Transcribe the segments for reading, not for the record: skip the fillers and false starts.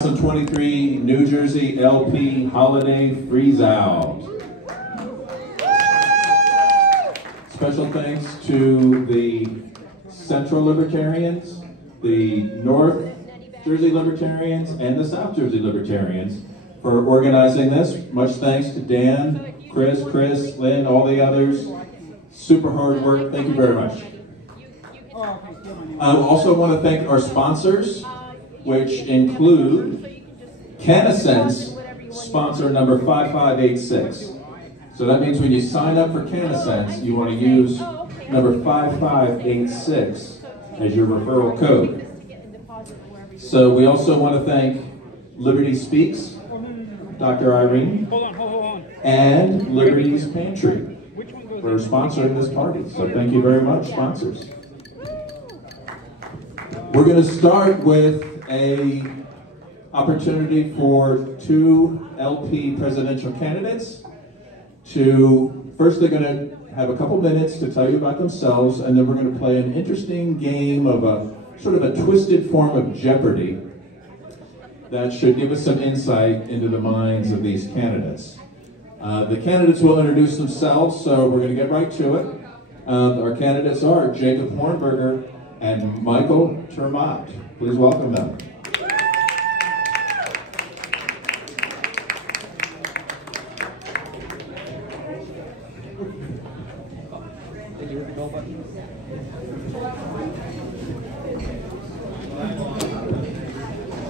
2023 New Jersey LP Holiday Freeze Out. Special thanks to the Central Libertarians, the North Jersey Libertarians, and the South Jersey Libertarians for organizing this. Much thanks to Dan, Chris, Lynn, all the others. Super hard work. Thank you very much. I also want to thank our sponsors, which include CanaSense, sponsor number 5586. So that means when you sign up for CanaSense, you want to use number 5586 as your referral code. So we also want to thank Liberty Speaks, Dr. Irene, and Liberty's Pantry for sponsoring this party. So thank you very much, sponsors. We're going to start with an opportunity for two LP presidential candidates to, first they're going to have a couple minutes to tell you about themselves, and then we're going to play an interesting game of a sort of a twisted form of Jeopardy that should give us some insight into the minds of these candidates. The candidates will introduce themselves, so we're going to get right to it. Our candidates are Jacob Hornberger and Michael Rectenwald. Please welcome them.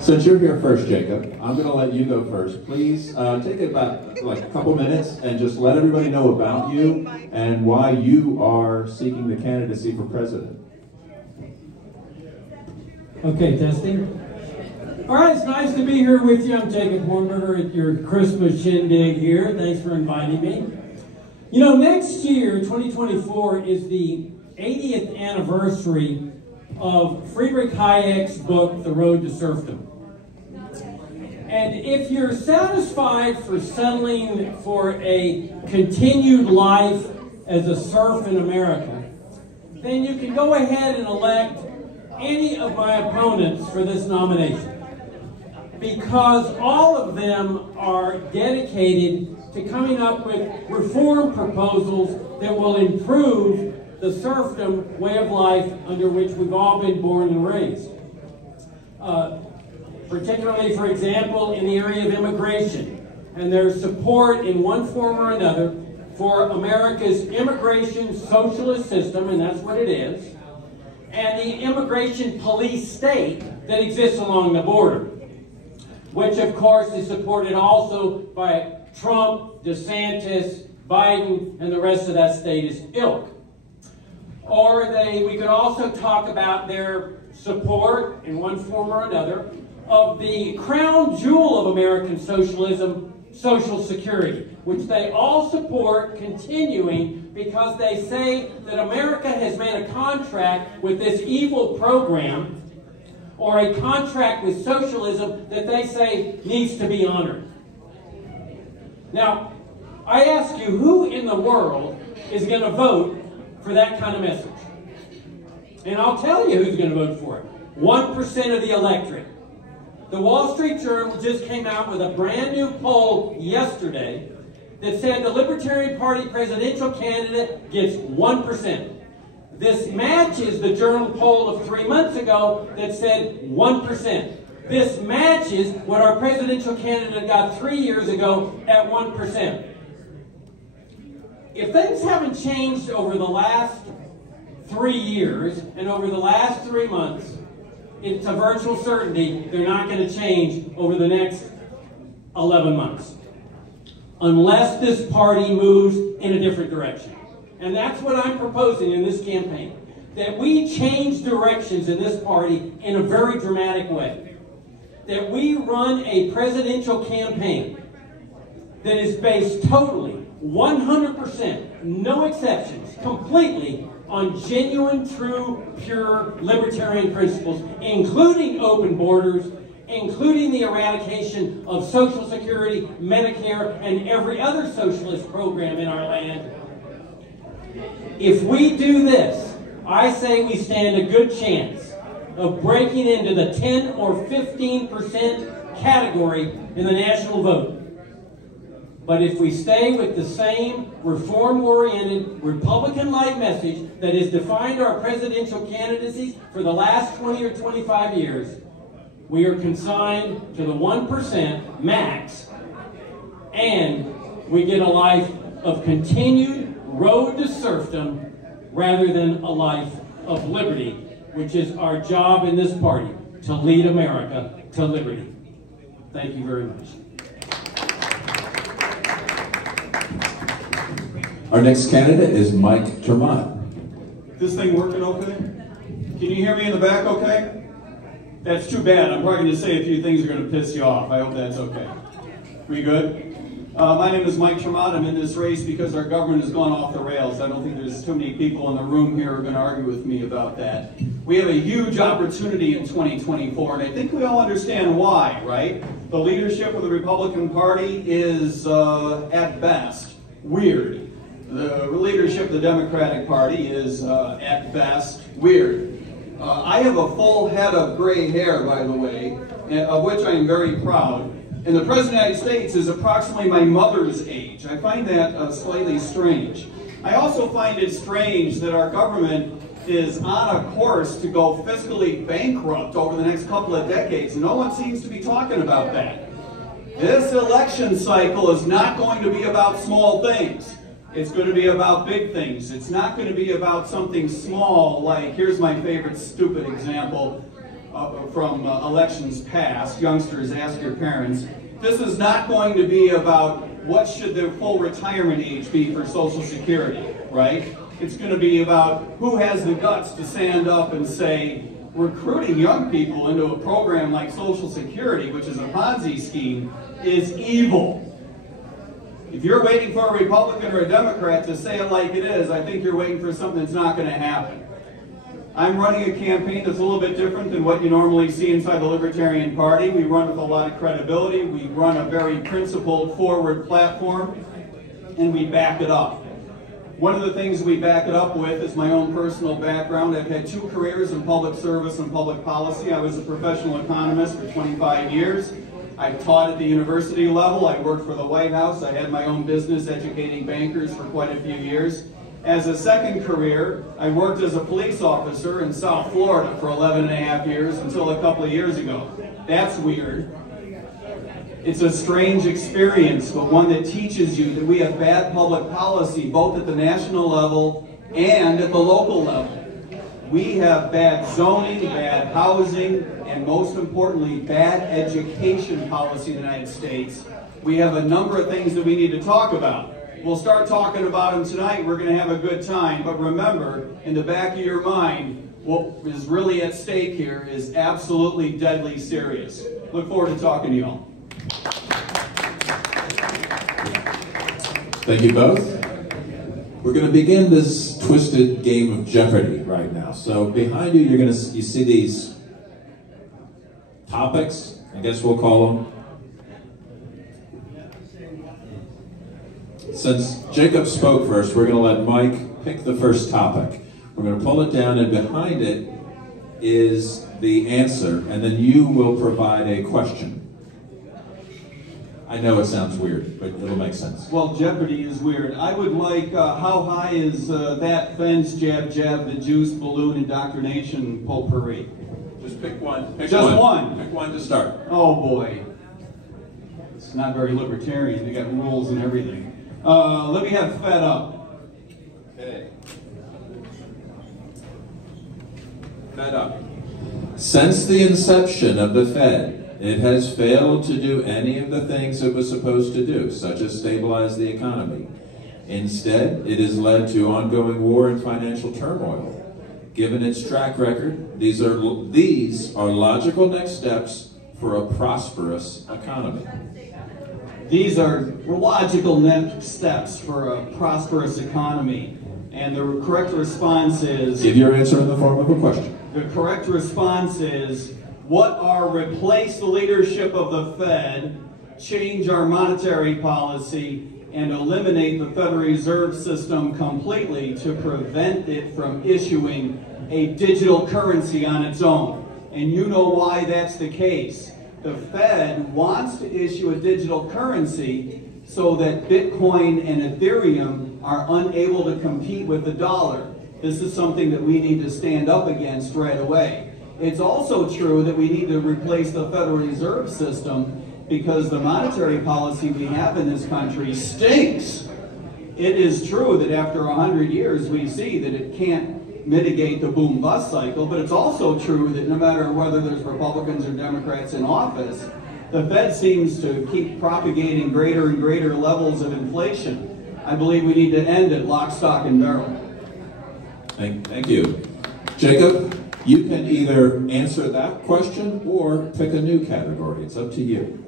Since you're here first, Jacob, I'm going to let you go first. Please take about like a couple minutes and just let everybody know about you and why you are seeking the candidacy for president. Okay, testing. All right, it's nice to be here with you. I'm Jacob Hornberger at your Christmas shindig here. Thanks for inviting me. You know, next year, 2024, is the 80th anniversary of Friedrich Hayek's book, The Road to Serfdom. And if you're satisfied for settling for a continued life as a serf in America, then you can go ahead and elect any of my opponents for this nomination, because all of them are dedicated to coming up with reform proposals that will improve the serfdom way of life under which we've all been born and raised. Particularly, for example, in the area of immigration, and their support in one form or another for America's immigration socialist system, and that's what it is, and the immigration police state that exists along the border, which of course is supported also by Trump, DeSantis, Biden, and the rest of that statist ilk. Or we could also talk about their support in one form or another of the crown jewel of American socialism, Social Security, which they all support continuing because they say that America has made a contract with this evil program, or a contract with socialism that they say needs to be honored. Now, I ask you, who in the world is going to vote for that kind of message? And I'll tell you who's going to vote for it. 1% of the electorate. The Wall Street Journal just came out with a brand new poll yesterday that said the Libertarian Party presidential candidate gets 1%. This matches the Journal poll of 3 months ago that said 1%. This matches what our presidential candidate got 3 years ago at 1%. If things haven't changed over the last 3 years and over the last 3 months, it's a virtual certainty they're not going to change over the next 11 months. Unless this party moves in a different direction. And that's what I'm proposing in this campaign. That we change directions in this party in a very dramatic way. That we run a presidential campaign that is based totally, 100%, no exceptions, completely on genuine, true, pure libertarian principles, including open borders, including the eradication of Social Security, Medicare, and every other socialist program in our land. If we do this, I say we stand a good chance of breaking into the 10 or 15% category in the national vote. But if we stay with the same reform-oriented, Republican-like message that has defined our presidential candidacies for the last 20 or 25 years, we are consigned to the 1% max, and we get a life of continued road to serfdom rather than a life of liberty, which is our job in this party, to lead America to liberty. Thank you very much. Our next candidate is Mike Rectenwald. This thing working okay? Can you hear me in the back okay? That's too bad. I'm probably going to say a few things that are going to piss you off. I hope that's okay. We good? My name is Mike Rectenwald. I'm in this race because our government has gone off the rails. I don't think there's too many people in the room here who are going to argue with me about that. We have a huge opportunity in 2024, and I think we all understand why, right? The leadership of the Republican Party is, at best, weird. The leadership of the Democratic Party is, at best, weird. I have a full head of gray hair, by the way, of which I am very proud. And the President of the United States is approximately my mother's age. I find that slightly strange. I also find it strange that our government is on a course to go fiscally bankrupt over the next couple of decades. No one seems to be talking about that. This election cycle is not going to be about small things. It's going to be about big things. It's not going to be about something small like, here's my favorite stupid example from elections past. Youngsters, ask your parents. This is not going to be about what should the full retirement age be for Social Security, right? It's going to be about who has the guts to stand up and say, recruiting young people into a program like Social Security, which is a Ponzi scheme, is evil. If you're waiting for a Republican or a Democrat to say it like it is, I think you're waiting for something that's not going to happen. I'm running a campaign that's a little bit different than what you normally see inside the Libertarian Party. We run with a lot of credibility. We run a very principled, forward platform, and we back it up. One of the things we back it up with is my own personal background. I've had 2 careers in public service and public policy. I was a professional economist for 25 years. I've taught at the university level. I worked for the White House. I had my own business educating bankers for quite a few years. As a second career, I worked as a police officer in South Florida for 11.5 years until a couple of years ago. That's weird. It's a strange experience, but one that teaches you that we have bad public policy both at the national level and at the local level. We have bad zoning, bad housing, and most importantly, bad education policy in the United States. We have a number of things that we need to talk about. We'll start talking about them tonight. We're going to have a good time. But remember, in the back of your mind, what is really at stake here is absolutely deadly serious. Look forward to talking to you all. Thank you both. We're going to begin this twisted game of Jeopardy right now. So behind you, you see these topics, I guess we'll call them. Since Jacob spoke first, we're going to let Mike pick the first topic. We're going to pull it down, and behind it is the answer, and then you will provide a question. I know it sounds weird, but it'll make sense. Well, Jeopardy is weird. I would like, how high is that fence, jab, jab, the juice, balloon, indoctrination, potpourri? Just pick one. Just one. Pick one to start. Oh, boy. It's not very libertarian. They got rules and everything. Let me have fed up. Okay. Fed up. Since the inception of the Fed, it has failed to do any of the things it was supposed to do, such as stabilize the economy. Instead, it has led to ongoing war and financial turmoil. Given its track record, these are logical next steps for a prosperous economy. These are logical next steps for a prosperous economy. And the correct response is... Give your answer in the form of a question. The correct response is, replace the leadership of the Fed, change our monetary policy, and eliminate the Federal Reserve System completely to prevent it from issuing a digital currency on its own. And you know why that's the case. The Fed wants to issue a digital currency so that Bitcoin and Ethereum are unable to compete with the dollar. This is something that we need to stand up against right away. It's also true that we need to replace the Federal Reserve System because the monetary policy we have in this country stinks. It is true that after 100 years we see that it can't mitigate the boom-bust cycle, but it's also true that no matter whether there's Republicans or Democrats in office, the Fed seems to keep propagating greater and greater levels of inflation. I believe we need to end it lock, stock, and barrel. Thank you. Jacob, you can either answer that question or pick a new category. It's up to you.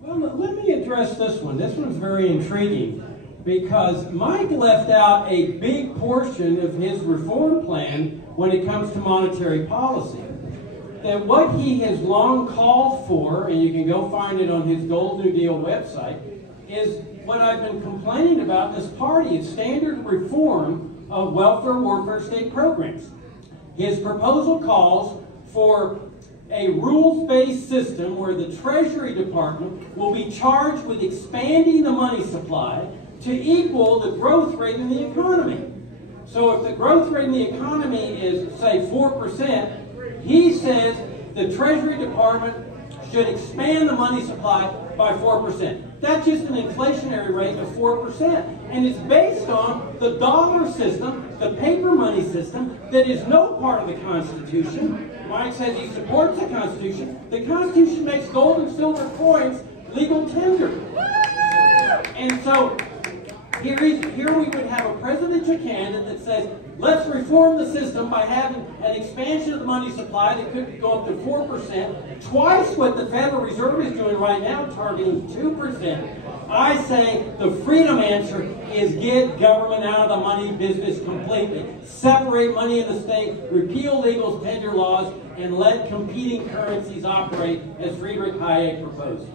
Well, let me address this one. This one's very intriguing because Mike left out a big portion of his reform plan when it comes to monetary policy. That what he has long called for, and you can go find it on his Gold New Deal website, is what I've been complaining about this party, is standard reform of welfare warfare state programs. His proposal calls for a rules-based system where the Treasury Department will be charged with expanding the money supply to equal the growth rate in the economy. So if the growth rate in the economy is, say, 4%, he says the Treasury Department should expand the money supply by 4%. That's just an inflationary rate of 4%. And it's based on the dollar system, the paper money system, that is no part of the Constitution. Mike says he supports the Constitution. The Constitution makes gold and silver coins legal tender. And so here we would have a presidential candidate that says, let's reform the system by having an expansion of the money supply that could go up to 4%, twice what the Federal Reserve is doing right now, targeting 2%. I say the freedom answer is get government out of the money business completely. Separate money in the state, repeal legal tender laws, and let competing currencies operate as Friedrich Hayek proposed.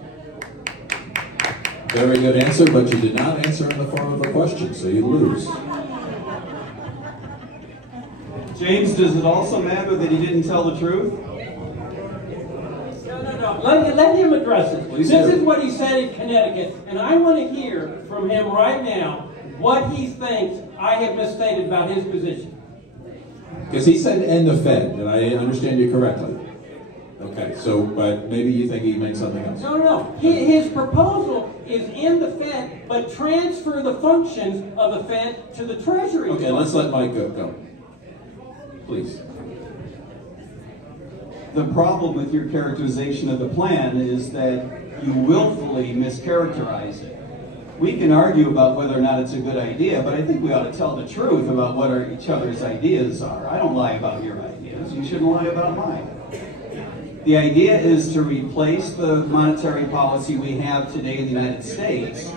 Very good answer, but you did not answer in the form of a question, so you lose. James, does it also matter that he didn't tell the truth? No. Let him address it. This is what he said in Connecticut, and I want to hear from him right now what he thinks I have misstated about his position. Because he said end the Fed, did I understand you correctly? Okay, so, but maybe you think he meant something else. No. His proposal is in the Fed, but transfer the functions of the Fed to the Treasury. Okay, let's let Mike go. Please. The problem with your characterization of the plan is that you willfully mischaracterize it. We can argue about whether or not it's a good idea, but I think we ought to tell the truth about what each other's ideas are. I don't lie about your ideas. You shouldn't lie about mine. The idea is to replace the monetary policy we have today in the United States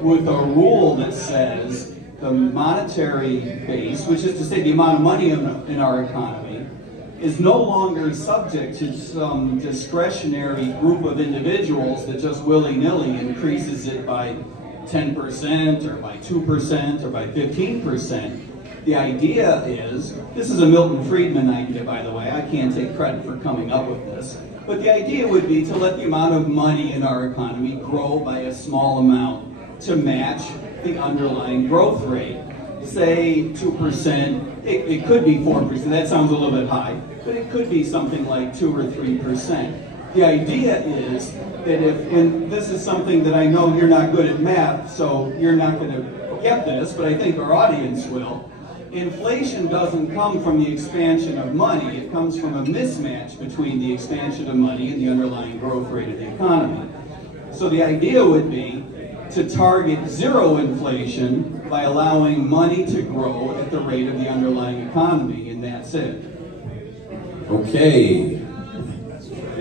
with a rule that says the monetary base, which is to say the amount of money in our economy, is no longer subject to some discretionary group of individuals that just willy-nilly increases it by 10% or by 2% or by 15%. The idea is, this is a Milton Friedman idea, by the way. I can't take credit for coming up with this. But the idea would be to let the amount of money in our economy grow by a small amount to match the underlying growth rate. Say 2%, it could be 4%, that sounds a little bit high, but it could be something like 2 or 3%. The idea is that and this is something that I know you're not good at math, so you're not going to get this, but I think our audience will. Inflation doesn't come from the expansion of money, it comes from a mismatch between the expansion of money and the underlying growth rate of the economy. So the idea would be to target zero inflation by allowing money to grow at the rate of the underlying economy, and that's it. Okay.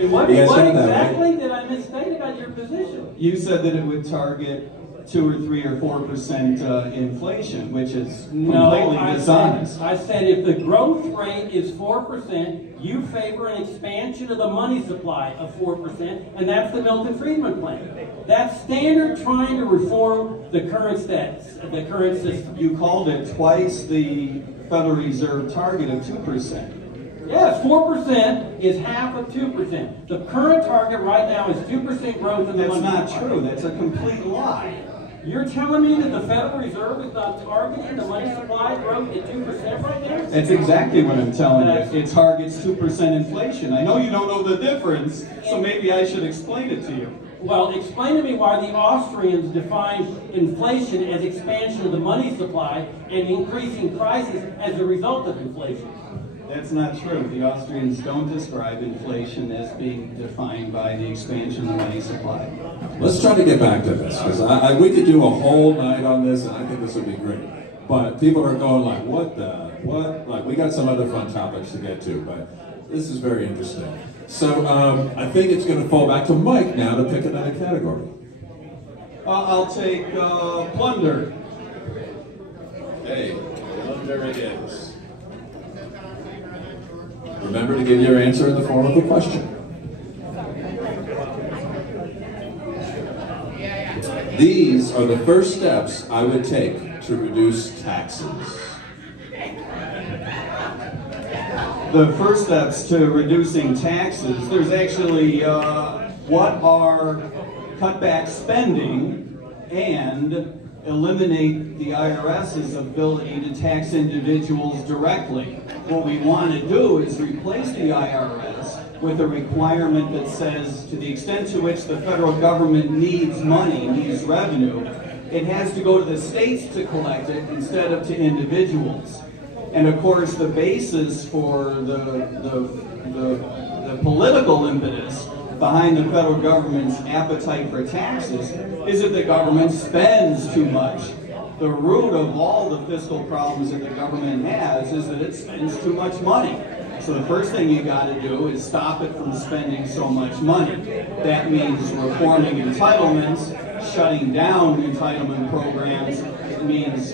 What exactly did I misstate about your position? You said that it would target 2 or 3 or 4% inflation, which is completely dishonest. I said if the growth rate is 4%, you favor an expansion of the money supply of 4%, and that's the Milton Friedman plan. That's standard trying to reform the current status, the current system. You called it twice the Federal Reserve target of 2%. Yes, 4% is half of 2%. The current target right now is 2% growth in the money supply. That's not true. That's a complete lie. You're telling me that the Federal Reserve is not targeting the money supply growth at 2% right now? That's exactly what I'm telling you. It targets 2% inflation. I know you don't know the difference, so maybe I should explain it to you. Well, explain to me why the Austrians define inflation as expansion of the money supply and increasing prices as a result of inflation. That's not true. The Austrians don't describe inflation as being defined by the expansion of the money supply. Let's try to get back to this, because we could do a whole night on this, and I think this would be great. But people are going like, what? Like, we got some other fun topics to get to, but this is very interesting. So I think it's going to fall back to Mike now to pick another category. I'll take plunder. Hey, plunder it is. Remember to give your answer in the form of a question. These are the first steps I would take to reduce taxes. The first steps to reducing taxes, there's actually what are cutback spending and eliminate the IRS's ability to tax individuals directly. What we want to do is replace the IRS with a requirement that says to the extent to which the federal government needs money, needs revenue, it has to go to the states to collect it instead of to individuals. And of course the basis for the political impetus behind the federal government's appetite for taxes is that the government spends too much. The root of all the fiscal problems that the government has is that it spends too much money. So the first thing you got to do is stop it from spending so much money. That means reforming entitlements, shutting down entitlement programs. It means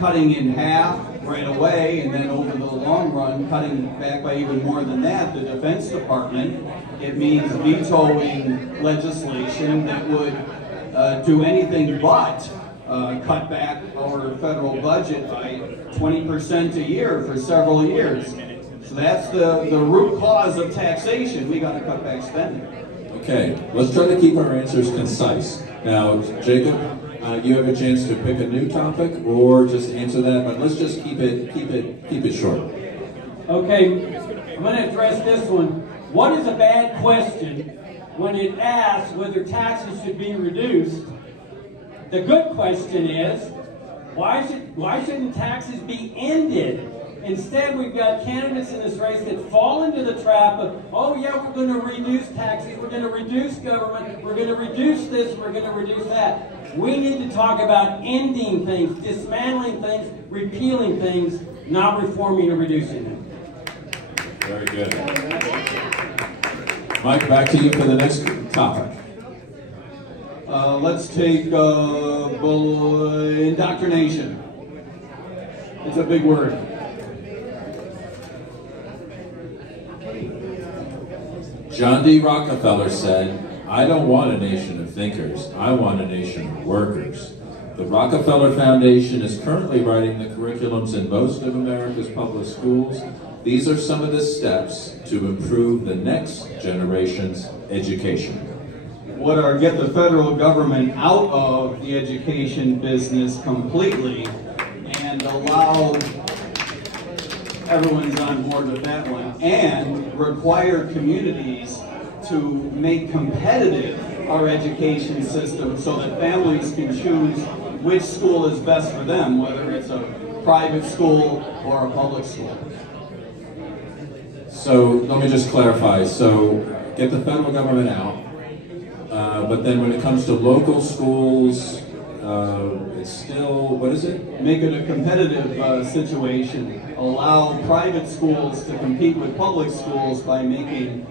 cutting in half right away, and then over the long run, cutting back by even more than that, the Defense Department. It means vetoing legislation that would do anything but cut back our federal budget by 20% a year for several years. So that's the root cause of taxation. We got to cut back spending. Okay, let's try to keep our answers concise. Now, Jacob, you have a chance to pick a new topic or just answer that, but let's just keep it short. Okay, I'm going to address this one. What is a bad question when it asks whether taxes should be reduced? The good question is, why shouldn't taxes be ended? Instead, we've got candidates in this race that fall into the trap of, oh yeah, we're going to reduce taxes, we're going to reduce government, we're going to reduce this, we're going to reduce that. We need to talk about ending things, dismantling things, repealing things, not reforming or reducing them. Very good. Mike, back to you for the next topic. Let's take indoctrination. It's a big word. John D. Rockefeller said, "I don't want a nation of thinkers, I want a nation of workers." The Rockefeller Foundation is currently writing the curriculums in most of America's public schools. These are some of the steps to improve the next generation's education. What are get the federal government out of the education business completely and allow, everyone's on board with that one, and require communities to make competitive our education system so that families can choose which school is best for them, whether it's a private school or a public school. So let me just clarify. So get the federal government out, but then when it comes to local schools, it's still, what is it? Make it a competitive situation. Allow private schools to compete with public schools by making,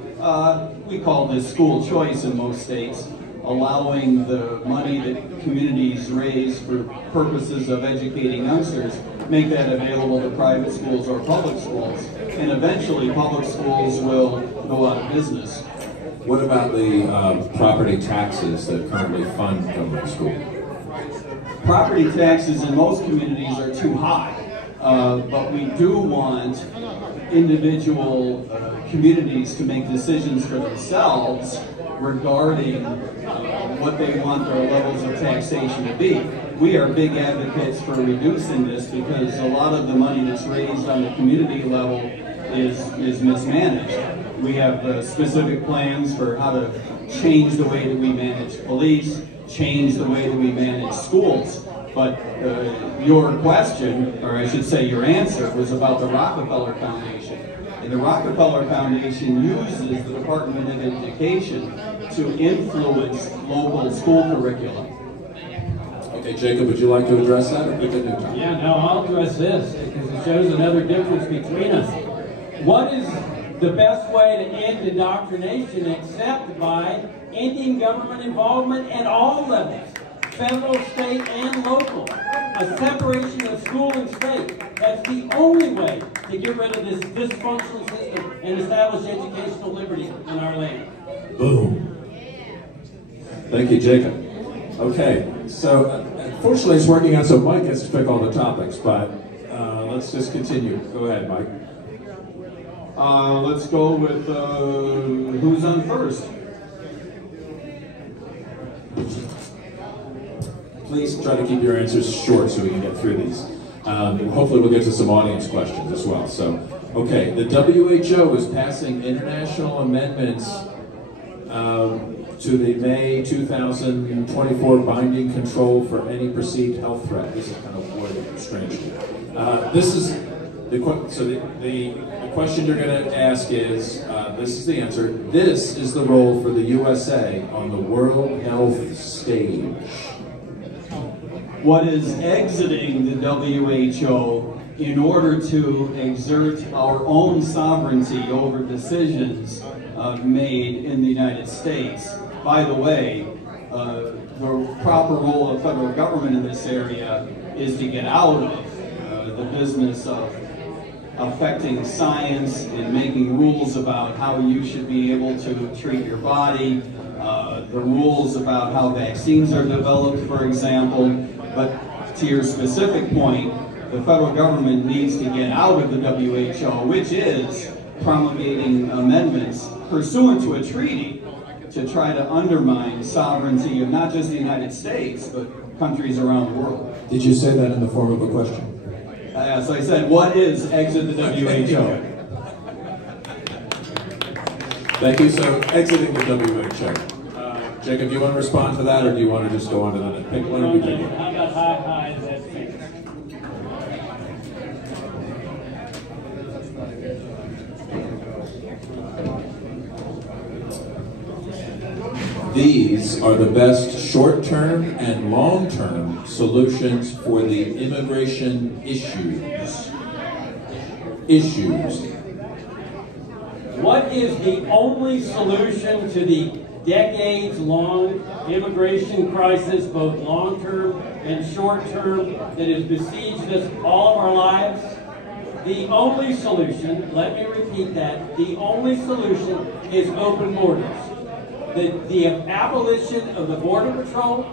we call this school choice in most states, allowing the money that communities raise for purposes of educating youngsters, make that available to private schools or public schools. And eventually public schools will go out of business. What about the property taxes that currently fund public school? Property taxes in most communities are too high, but we do want individual communities to make decisions for themselves regarding what they want their levels of taxation to be. We are big advocates for reducing this because a lot of the money that's raised on the community level is mismanaged. We have specific plans for how to change the way that we manage police, change the way that we manage schools. But your question, or I should say your answer, was about the Rockefeller Foundation. And the Rockefeller Foundation uses the Department of Education to influence local school curriculum. Okay, Jacob, would you like to address that, or pick a new topic? Yeah, no, I'll address this because it shows another difference between us. What is the best way to end indoctrination except by ending government involvement at all levels? Federal, state, and local. A separation of school and state. That's the only way to get rid of this dysfunctional system and establish educational liberty in our land. Boom. Thank you, Jacob. Okay, so unfortunately it's working out so Mike gets to pick all the topics, but let's just continue. Go ahead, Mike. Let's go with who's on first. Please try to keep your answers short so we can get through these. Hopefully we'll get to some audience questions as well. So, okay, the WHO is passing international amendments to the May 2024 binding control for any perceived health threat. This is kind of worded strangely. This is the question you're going to ask is, this is the answer, this is the role for the USA on the World Health stage. What is exiting the WHO in order to exert our own sovereignty over decisions made in the United States. By the way, the proper role of federal government in this area is to get out of the business of affecting science and making rules about how you should be able to treat your body, the rules about how vaccines are developed, for example. But to your specific point, the federal government needs to get out of the WHO, which is promulgating amendments pursuant to a treaty to try to undermine sovereignty of not just the United States, but countries around the world. Did you say that in the form of a question? So I said, what is exit the WHO? Thank you. So, exiting the WHO. Jacob, do you want to respond to that, or do you want to just go on to the next? Pick one. I got high, that's fixed. These are the best short-term and long-term solutions for the immigration issues. What is the only solution to the decades-long immigration crisis, both long-term and short-term, that has besieged us all of our lives? The only solution, let me repeat that, the only solution is open borders. The abolition of the Border Patrol,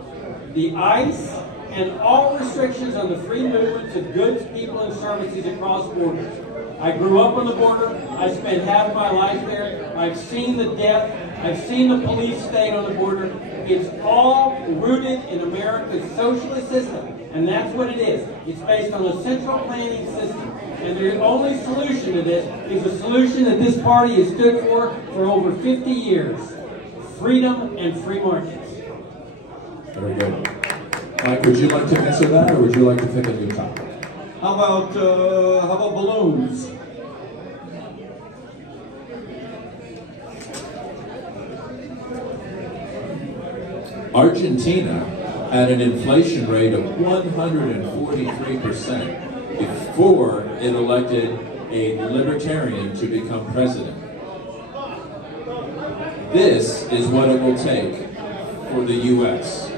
the ICE, and all restrictions on the free movement of goods, people, and services across borders. I grew up on the border. I spent half my life there. I've seen the death. I've seen the police state on the border. It's all rooted in America's socialist system, and that's what it is. It's based on a central planning system. And the only solution to this is a solution that this party has stood for over 50 years. Freedom and free markets. Very good. Mike, would you like to answer that, or would you like to pick a new topic? How about balloons? Argentina had an inflation rate of 143% before it elected a libertarian to become president. This is what it will take for the U.S.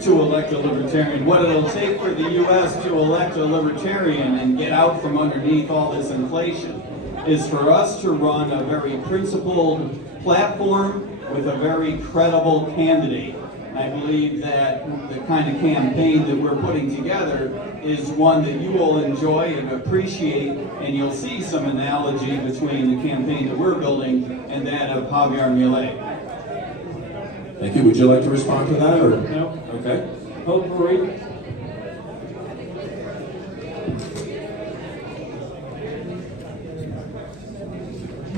to elect a libertarian. What it'll take for the U.S. to elect a libertarian and get out from underneath all this inflation is for us to run a very principled platform with a very credible candidate. I believe that the kind of campaign that we're putting together is one that you will enjoy and appreciate, and you'll see some analogy between the campaign that we're building and that of Javier Milei. Thank you. Would you like to respond to that? Or? No. Okay. Potpourri.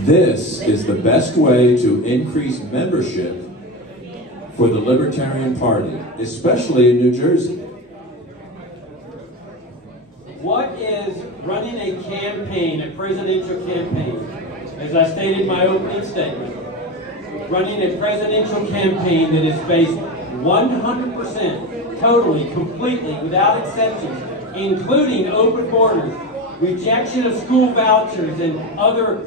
This is the best way to increase membership for the Libertarian Party, especially in New Jersey. What is running a campaign, a presidential campaign? As I stated in my opening statement, running a presidential campaign that is based 100%, totally, completely, without exceptions, including open borders, rejection of school vouchers and other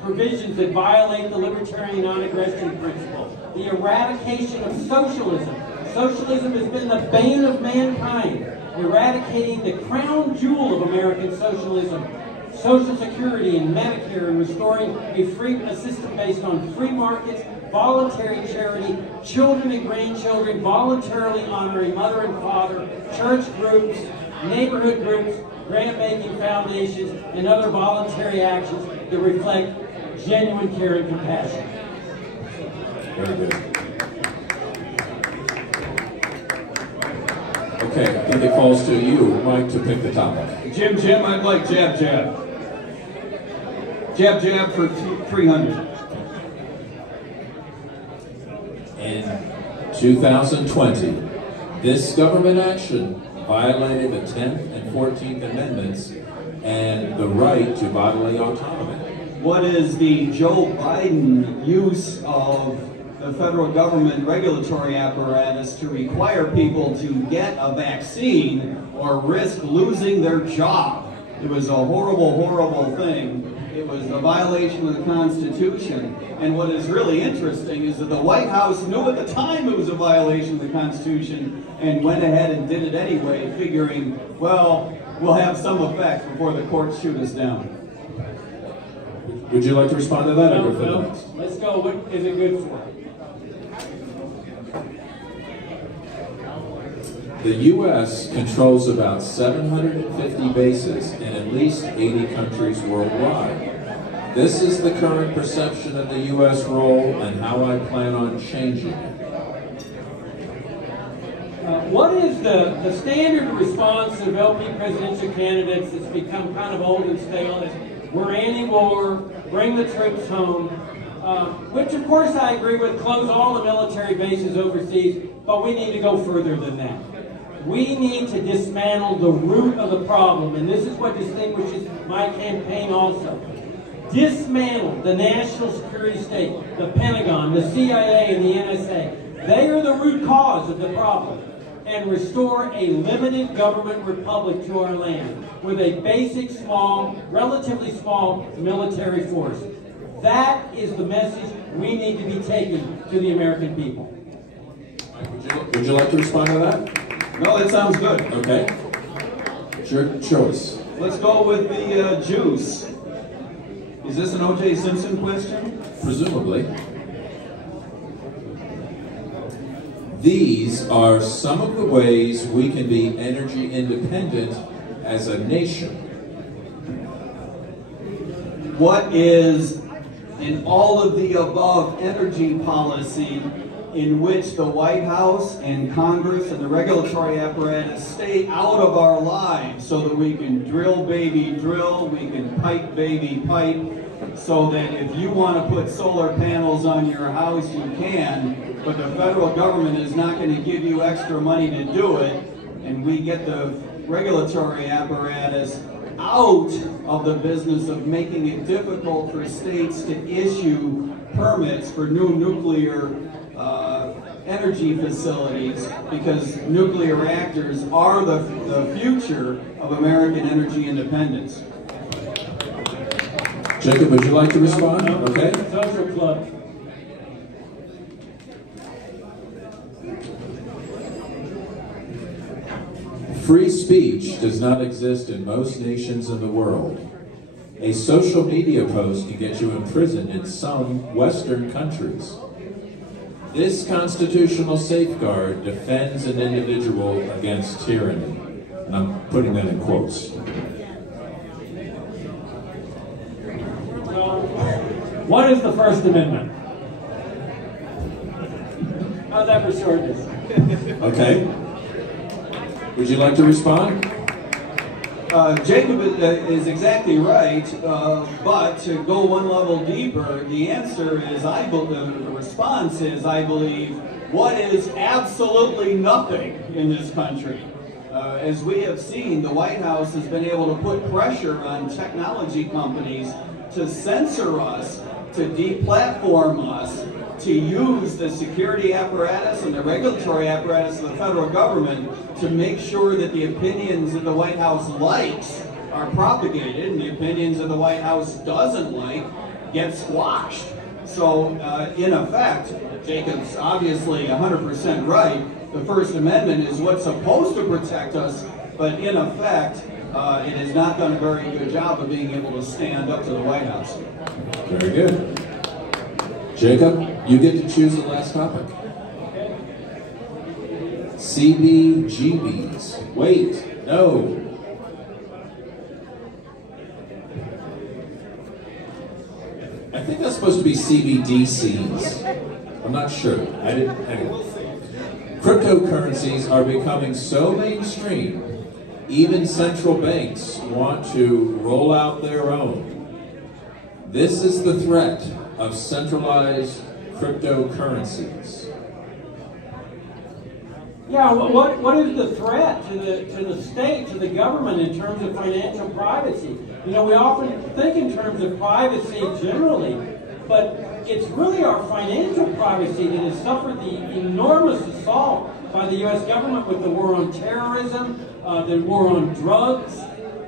provisions that violate the libertarian non-aggression principle, the eradication of socialism. Socialism has been the bane of mankind, eradicating the crown jewel of American socialism, Social Security and Medicare, and restoring a system based on free markets, voluntary charity, children and grandchildren voluntarily honoring mother and father, church groups, neighborhood groups, grant-making foundations, and other voluntary actions that reflect genuine care and compassion. Very good. Okay, I think it falls to you, Mike, to pick the topic. Jim, I'd like jab, jab. Jab, jab for 300. In 2020, this government action violated the 10th and 14th Amendments and the right to bodily autonomy. What is the Joe Biden use of the federal government regulatory apparatus to require people to get a vaccine or risk losing their job? It was a horrible, horrible thing. It was a violation of the Constitution. And what is really interesting is that the White House knew at the time it was a violation of the Constitution and went ahead and did it anyway, figuring, well, we'll have some effect before the courts shoot us down. Would you like to respond to that? No, let's go. What is it good for? The U.S. controls about 750 bases in at least 80 countries worldwide. This is the current perception of the U.S. role and how I plan on changing it. What is the standard response of LP presidential candidates that's become kind of old and stale? Is we're anti-war, bring the troops home, which of course I agree with, close all the military bases overseas, but we need to go further than that. We need to dismantle the root of the problem, and this is what distinguishes my campaign also. Dismantle the national security state, the Pentagon, the CIA, and the NSA. They are the root cause of the problem. And restore a limited government republic to our land with a basic, small, relatively small military force. That is the message we need to be taking to the American people. Would you like to respond to that? No, that sounds good. Okay. It's your choice. Let's go with the juice. Is this an O.J. Simpson question? Presumably. These are some of the ways we can be energy independent as a nation. What is an all of the above energy policy in which the White House and Congress and the regulatory apparatus stay out of our lives so that we can drill baby drill, we can pipe baby pipe, so that if you want to put solar panels on your house, you can, but the federal government is not going to give you extra money to do it, and we get the regulatory apparatus out of the business of making it difficult for states to issue permits for new nuclear energy facilities, because nuclear reactors are the future of American energy independence. Jacob, would you like to respond? Okay. Social club. Free speech does not exist in most nations in the world. A social media post can get you imprisoned in some Western countries. This constitutional safeguard defends an individual against tyranny. And I'm putting that in quotes. What is the First Amendment? How's that for shortness? Okay. Would you like to respond? Jacob is exactly right, but to go one level deeper, the answer is, the response is, I believe, what is absolutely nothing in this country. As we have seen, the White House has been able to put pressure on technology companies to censor us, to deplatform us, to use the security apparatus and the regulatory apparatus of the federal government to make sure that the opinions that the White House likes are propagated and the opinions that the White House doesn't like get squashed. So, in effect, Jacob's obviously 100% right. The First Amendment is what's supposed to protect us, but in effect, it has not done a very good job of being able to stand up to the White House. Very good. Jacob, you get to choose the last topic. CBGBs. Wait, no. I think that's supposed to be CBDCs. I'm not sure. I didn't. Anyway. Cryptocurrencies are becoming so mainstream, even central banks want to roll out their own. This is the threat of centralized cryptocurrencies. Yeah, what is the threat to the state, to the government in terms of financial privacy? You know, we often think in terms of privacy generally, but it's really our financial privacy that has suffered the enormous assault by the U.S. government with the war on terrorism, the war on drugs,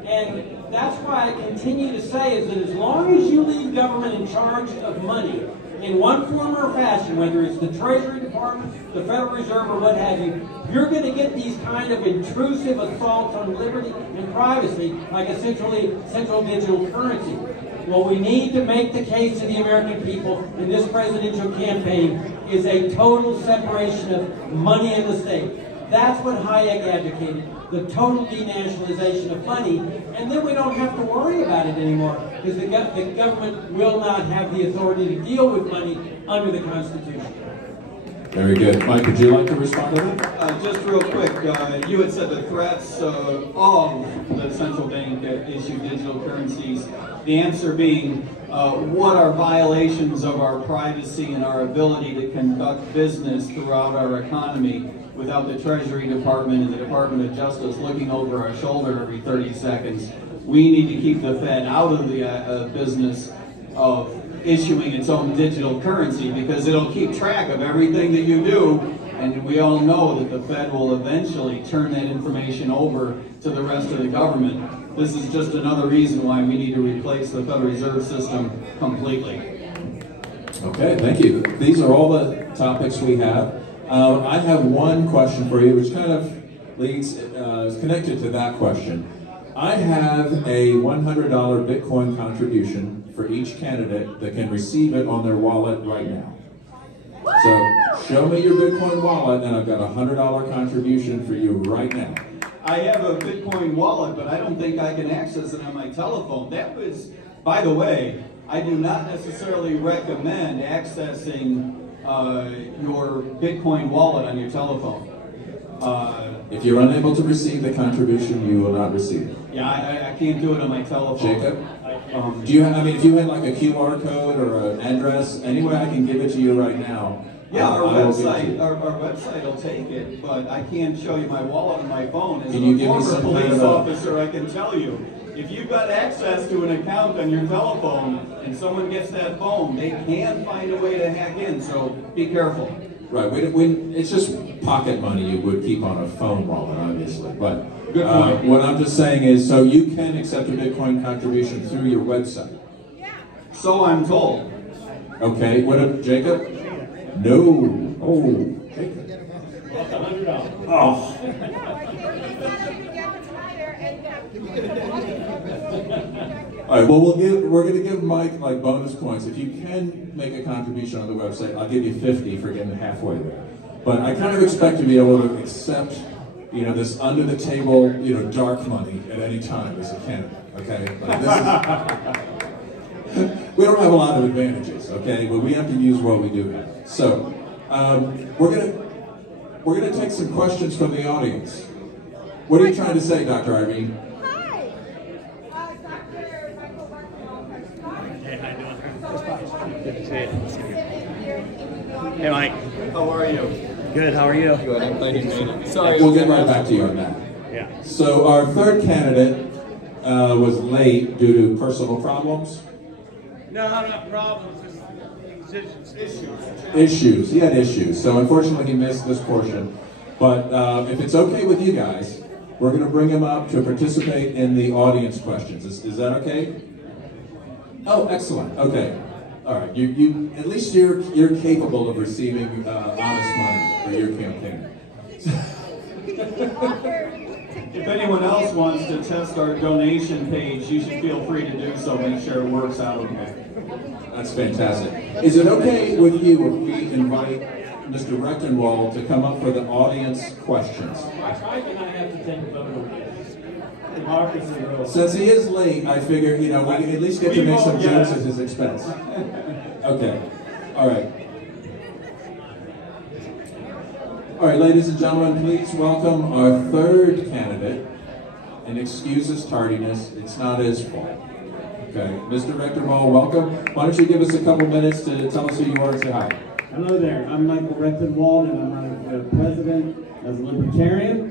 and that's why I continue to say is that as long as you leave government in charge of money in one form or fashion, whether it's the Treasury Department, the Federal Reserve, or what have you, you're going to get these kind of intrusive assaults on liberty and privacy like a central digital currency. What we need to make the case to the American people in this presidential campaign is a total separation of money and the state. That's what Hayek advocated, the total denationalization of money, and then we don't have to worry about it anymore, because the government will not have the authority to deal with money under the Constitution. Very good. Mike, would you like to respond to that? Just real quick, you had said the threats of the central bank issued digital currencies. The answer being, what are violations of our privacy and our ability to conduct business throughout our economy without the Treasury Department and the Department of Justice looking over our shoulder every 30 seconds. We need to keep the Fed out of the business of issuing its own digital currency, because it'll keep track of everything that you do, and we all know that the Fed will eventually turn that information over to the rest of the government. This is just another reason why we need to replace the Federal Reserve System completely. Okay, thank you. These are all the topics we have. I have one question for you, which kind of is connected to that question. I have a $100 Bitcoin contribution for each candidate that can receive it on their wallet right now. So show me your Bitcoin wallet, and I've got a $100 contribution for you right now. I have a Bitcoin wallet, but I don't think I can access it on my telephone. That was, by the way, I do not necessarily recommend accessing your Bitcoin wallet on your telephone. If you're unable to receive the contribution, you will not receive it. Yeah, I can't do it on my telephone. Jacob? Do you have, I mean, if you had like a QR code or an address, any way I can give it to you right now? Yeah, our website will take it, but I can't show you my wallet on my phone. As a former police officer, I can tell you, if you've got access to an account on your telephone and someone gets that phone, they can find a way to hack in, so be careful. Right, it's just pocket money you would keep on a phone wallet, obviously. But what I'm just saying is, so you can accept a Bitcoin contribution through your website. So I'm told. Okay, what Jacob? No. Oh, Jacob. That's $100. Oh. All right, well, we're going to give Mike like bonus points. If you can make a contribution on the website, I'll give you 50 for getting halfway there. But I kind of expect to be able to accept, you know, this under the table, you know, dark money at any time as a candidate. Okay, like this is, we don't have a lot of advantages. Okay, but we have to use what we do have. So we're gonna take some questions from the audience. What are you trying to say, Dr. Irene? Hi. Dr. Michael Rectenwald. Hey, how you doing? Good to see you. Hey, Mike. How are you? Good, how are you? Good, I'm glad you made it. Sorry. We'll get right back to you on that. Yeah. So our third candidate was late due to personal problems. No, not problems, just Issues. He had issues. So unfortunately he missed this portion. But if it's okay with you guys, we're going to bring him up to participate in the audience questions. Is that okay? Oh, excellent. Okay. All right. You at least you're capable of receiving honest money for your campaign. If anyone else wants to test our donation page, you should feel free to do so. Make sure it works out okay. That's fantastic. Is it okay with you if we invite Mr. Rectenwald to come up for the audience questions? Why can I have to take a vote on this? Democracy rules. Since he is late, I figure, you know, we can at least get to make some jokes at his expense. Okay. All right. All right, ladies and gentlemen, please welcome our third candidate, and excuse his tardiness. It's not his fault. Okay, Mr. Rectenwald, welcome. Why don't you give us a couple minutes to tell us who you are and say hi. Hello there, I'm Michael Rectenwald and I'm running for president as a Libertarian.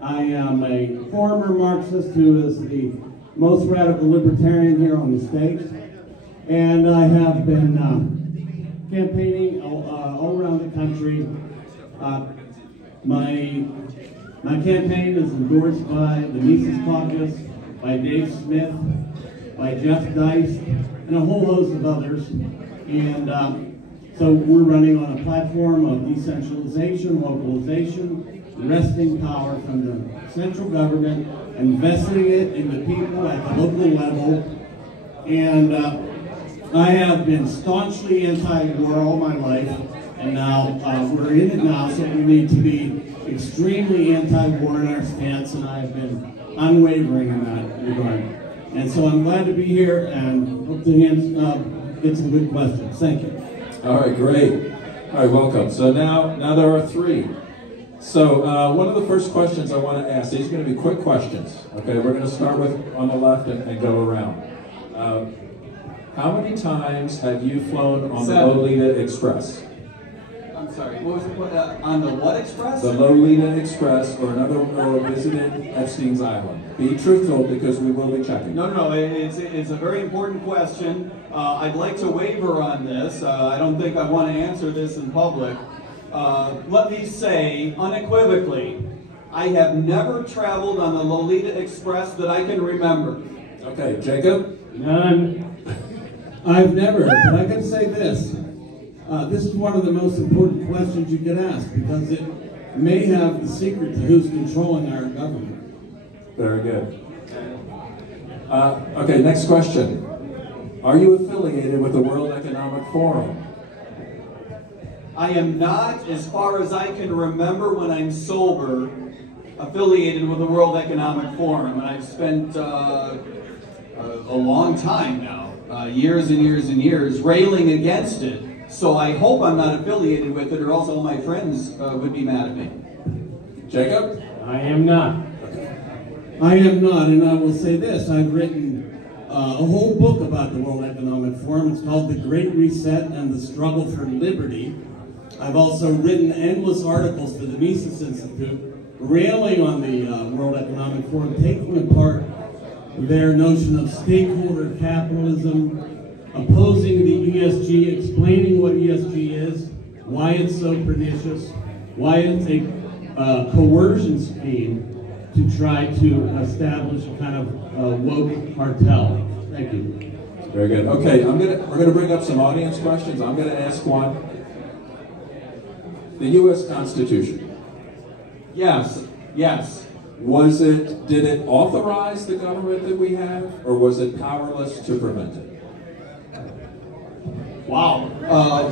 I am a former Marxist who is the most radical Libertarian here on the stage. And I have been campaigning all around the country. My campaign is endorsed by the Mises Caucus, by Dave Smith, by Jeff Dice, and a whole host of others. And so we're running on a platform of decentralization, localization, wresting power from the central government, investing it in the people at the local level. And I have been staunchly anti-war all my life, and now we're in it now, so we need to be extremely anti-war in our stance, and I've been unwavering in that regard. And so I'm glad to be here and hope to get some good questions. Thank you. All right, great. All right, welcome. So now there are three. So one of the first questions I want to ask, these are going to be quick questions. Okay, we're going to start with on the left and go around. How many times have you flown on the Lolita Express? I'm sorry, what was it? On the what express? The Lolita Express or visited Epstein's Island. Be truthful because we will be checking. No, it's a very important question. I'd like to waver on this. I don't think I want to answer this in public. Let me say unequivocally, I have never traveled on the Lolita Express that I can remember. Okay, Jacob? None. I've never, but I can say this. This is one of the most important questions you could ask because it may have the secret to who's controlling our government. Very good. Okay, next question. Are you affiliated with the World Economic Forum? I am not, as far as I can remember when I'm sober, affiliated with the World Economic Forum. And I've spent a long time now, years and years and years, railing against it. So I hope I'm not affiliated with it, or else all my friends would be mad at me. Jacob? I am not. I am not, and I will say this. I've written a whole book about the World Economic Forum. It's called The Great Reset and the Struggle for Liberty. I've also written endless articles for the Mises Institute, railing on the World Economic Forum, taking apart their notion of stakeholder capitalism, opposing the ESG, explaining what ESG is, why it's so pernicious, why it's a coercion scheme to try to establish a kind of woke cartel. Thank you. Very good. Okay, we're gonna bring up some audience questions. I'm gonna ask one. The U.S. Constitution. Yes. did it authorize the government that we have, or was it powerless to prevent it? Wow.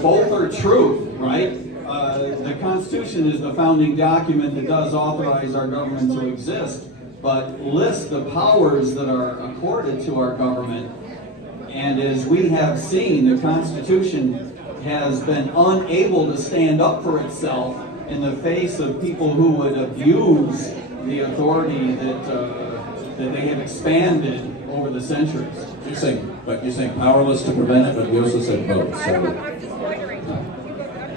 Both are true, right? The Constitution is the founding document that does authorize our government to exist, but lists the powers that are accorded to our government. And as we have seen, the Constitution has been unable to stand up for itself in the face of people who would abuse the authority that they have expanded over the centuries. You're saying powerless to prevent it, but you also said both. So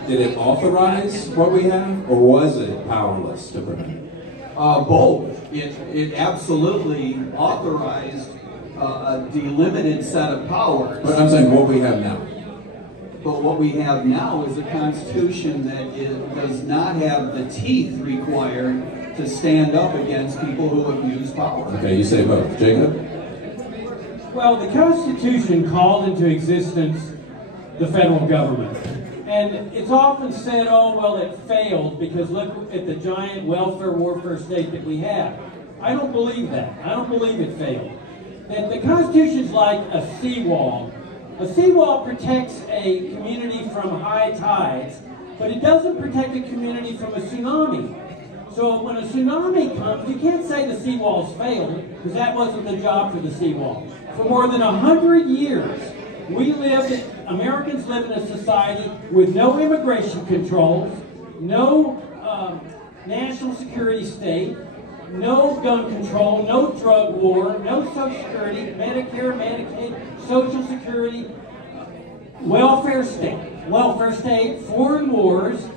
did it authorize what we have, or was it powerless to prevent it? Both. It absolutely authorized a delimited set of powers. But I'm saying what we have now. But what we have now is a Constitution that does not have the teeth required to stand up against people who abuse power. Okay, you say both. Jacob? Well, the Constitution called into existence the federal government. And it's often said, oh, well, it failed because look at the giant welfare warfare state that we have. I don't believe that. I don't believe it failed. That the Constitution's like a seawall. A seawall protects a community from high tides, but it doesn't protect a community from a tsunami. So when a tsunami comes, you can't say the seawall's failed, because that wasn't the job for the seawall. For more than 100 years, Americans lived in a society with no immigration controls, no national security state, no gun control, no drug war, no Social Security, Medicare, Medicaid, Social Security, welfare state, foreign wars.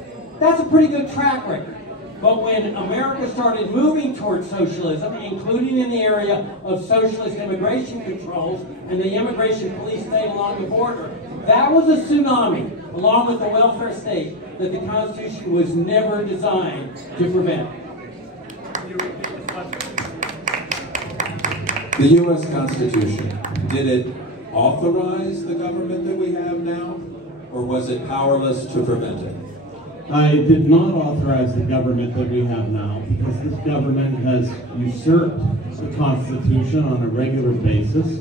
That's a pretty good track record. But when America started moving towards socialism, including in the area of socialist immigration controls and the immigration police state along the border, that was a tsunami, along with the welfare state, that the Constitution was never designed to prevent. The U.S. Constitution, did it authorize the government that we have now, or was it powerless to prevent it? I did not authorize the government that we have now because this government has usurped the Constitution on a regular basis.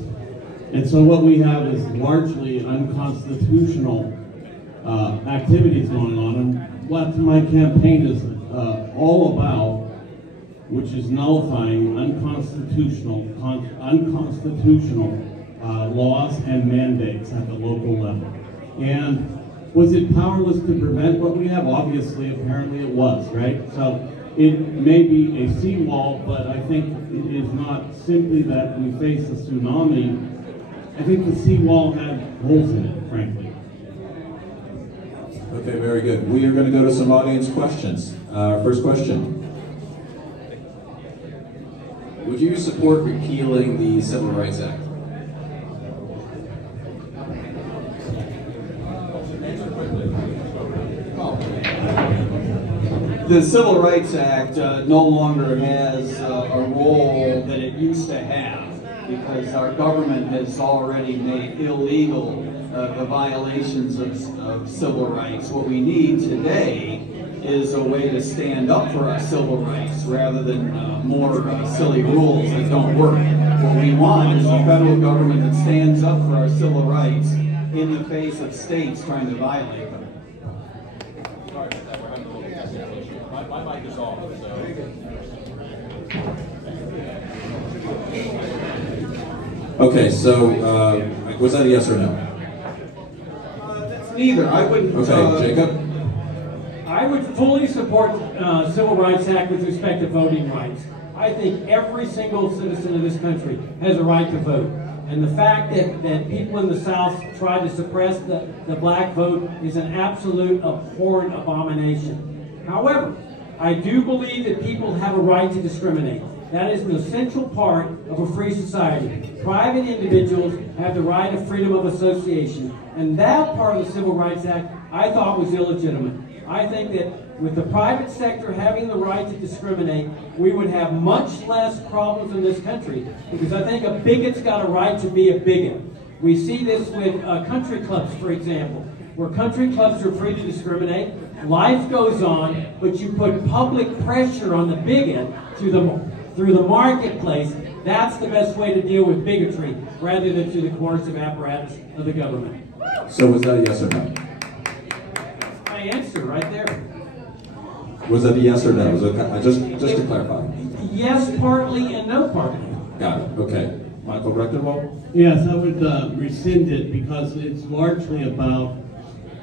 And so what we have is largely unconstitutional activities going on. And what my campaign is all about, which is nullifying unconstitutional laws and mandates at the local level. And was it powerless to prevent what we have? Obviously, apparently it was, right? So it may be a seawall, but I think it is not simply that we face a tsunami. I think the seawall had holes in it, frankly. Okay, very good. We are going to go to some audience questions. First question. Would you support repealing the Civil Rights Act? The Civil Rights Act no longer has a role that it used to have because our government has already made illegal the violations of civil rights. What we need today is a way to stand up for our civil rights rather than more silly rules that don't work. What we want is a federal government that stands up for our civil rights in the face of states trying to violate them. My mic is off, so. Okay, so was that a yes or no? That's neither. I wouldn't. Okay, Jacob? I would fully support Civil Rights Act with respect to voting rights. I think every single citizen of this country has a right to vote. And the fact that people in the South try to suppress the black vote is an absolute abhorrent abomination. However, I do believe that people have a right to discriminate. That is an essential part of a free society. Private individuals have the right of freedom of association. And that part of the Civil Rights Act I thought was illegitimate. I think that with the private sector having the right to discriminate, we would have much less problems in this country, because I think a bigot's got a right to be a bigot. We see this with country clubs, for example, where country clubs are free to discriminate. Life goes on, but you put public pressure on the bigot through the through the marketplace. That's the best way to deal with bigotry, rather than through the coercive apparatus of the government. So was that a yes or no? That's my answer right there. Was that a yes or no? Was it, just to clarify. Yes, partly, and no, partly. Got it. Okay. Michael Rectenwald? Yes, I would rescind it because it's largely about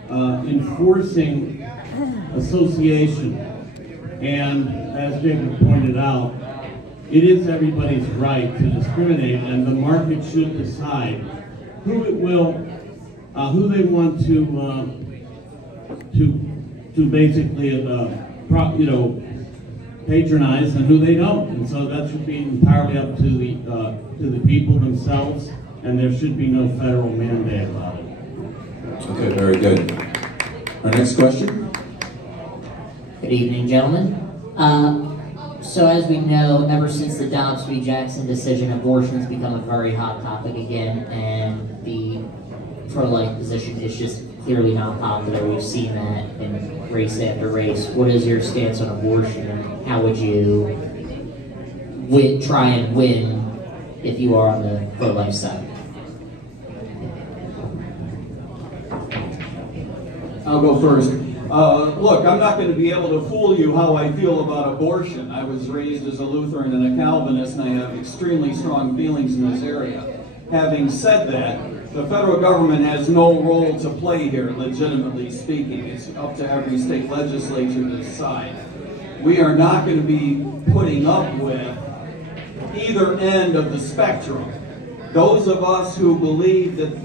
enforcing association. And as Jacob pointed out, it is everybody's right to discriminate, and the market should decide who it will, who they want to basically, patronize, and who they don't. And so that should be entirely up to the people themselves, and there should be no federal mandate about it. Okay, very good. Our next question. Good evening, gentlemen. So as we know, ever since the Dobbs v. Jackson decision, abortion has become a very hot topic again, and the pro-life position is just clearly not popular. We've seen that in race after race. What is your stance on abortion, and how would you try and win if you are on the pro-life side? I'll go first. Look, I'm not going to be able to fool you how I feel about abortion. I was raised as a Lutheran and a Calvinist, and I have extremely strong feelings in this area. Having said that, the federal government has no role to play here, legitimately speaking. It's up to every state legislature to decide. We are not going to be putting up with either end of the spectrum. Those of us who believe that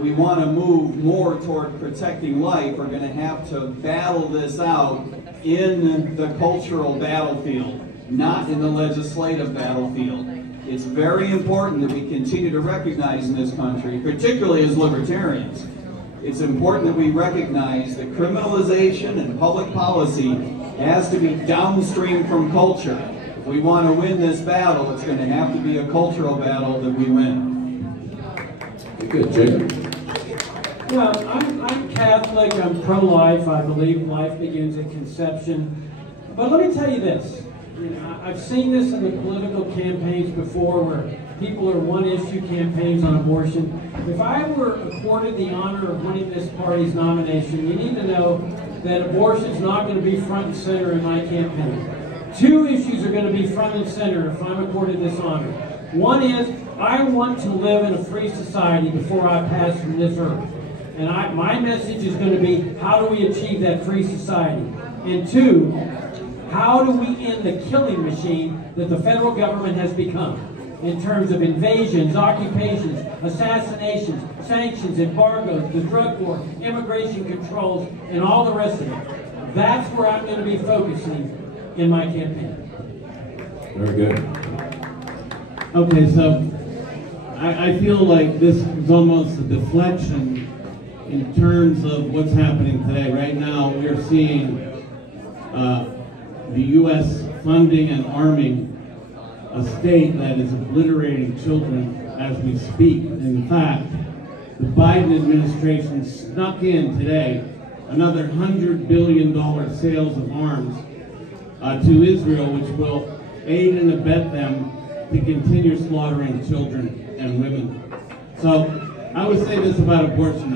we want to move more toward protecting life are going to have to battle this out in the cultural battlefield, not in the legislative battlefield. It's very important that we continue to recognize in this country, particularly as libertarians, it's important that we recognize that criminalization and public policy has to be downstream from culture. If we want to win this battle, it's going to have to be a cultural battle that we win. Good, Jacob. Well, I'm Catholic, I'm pro-life, I believe life begins at conception. But let me tell you this, I've seen this in the political campaigns before where people are one-issue campaigns on abortion. If I were accorded the honor of winning this party's nomination, you need to know that abortion is not going to be front and center in my campaign. Two issues are going to be front and center if I'm accorded this honor. One is, I want to live in a free society before I pass from this earth. And my message is going to be, how do we achieve that free society? And two, how do we end the killing machine that the federal government has become in terms of invasions, occupations, assassinations, sanctions, embargoes, the drug war, immigration controls, and all the rest of it. That's where I'm going to be focusing in my campaign. Very good. Okay, so I feel like this is almost a deflection in terms of what's happening today. Right now, we're seeing the U.S. funding and arming a state that is obliterating children as we speak. In fact, the Biden administration snuck in today another $100 billion sales of arms to Israel, which will aid and abet them to continue slaughtering children and women. So I would say this about abortion.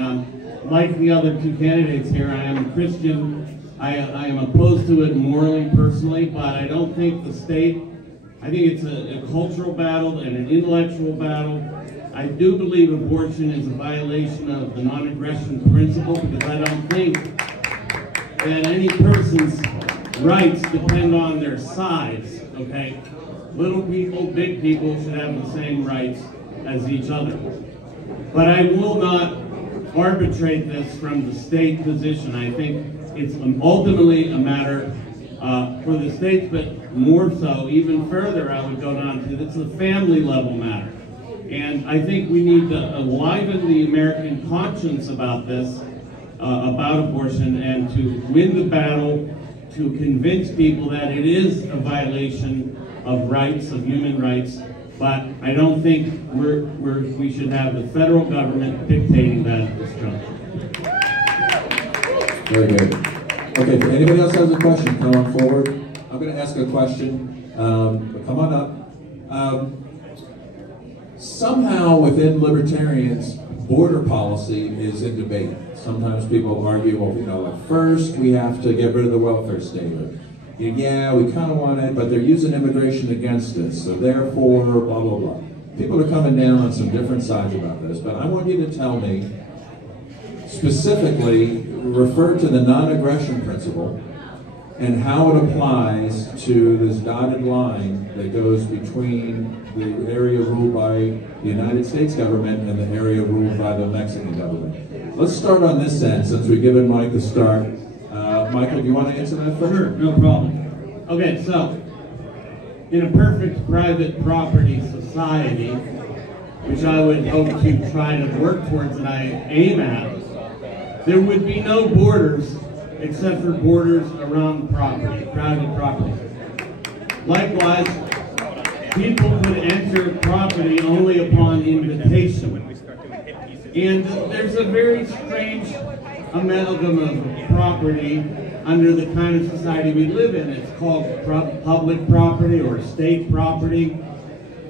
Like the other two candidates here, I am a Christian. I am opposed to it morally, personally, but I don't think the state, I think it's a cultural battle and an intellectual battle. I do believe abortion is a violation of the non-aggression principle, because I don't think that any person's rights depend on their size, okay? Little people, big people should have the same rights as each other. But I will not arbitrate this from the state position. I think it's ultimately a matter for the states, but more so, even further, I would go down to, it's a family level matter. And I think we need to enliven the American conscience about this, about abortion, and to win the battle, to convince people that it is a violation of rights, of human rights. But I don't think we should have the federal government dictating that at this juncture. Very good. Okay, if anybody else has a question, come on forward. I'm going to ask a question. but come on up. Somehow within libertarians, border policy is in debate. Sometimes people argue, well, you know, at first we have to get rid of the welfare state. Or, yeah, we kind of want it, but they're using immigration against us, so therefore, blah, blah, blah. People are coming down on some different sides about this, but I want you to tell me, specifically, refer to the non-aggression principle and how it applies to this dotted line that goes between the area ruled by the United States government and the area ruled by the Mexican government. Let's start on this end, since we've given Mike the start. Michael, do you want to answer that first? Sure, no problem. Okay, so, in a perfect private property society, which I would hope to try to work towards and I aim at, there would be no borders except for borders around property, private property. Likewise, people could enter property only upon invitation. And there's a very strange amalgam of property under the kind of society we live in. It's called public property or state property.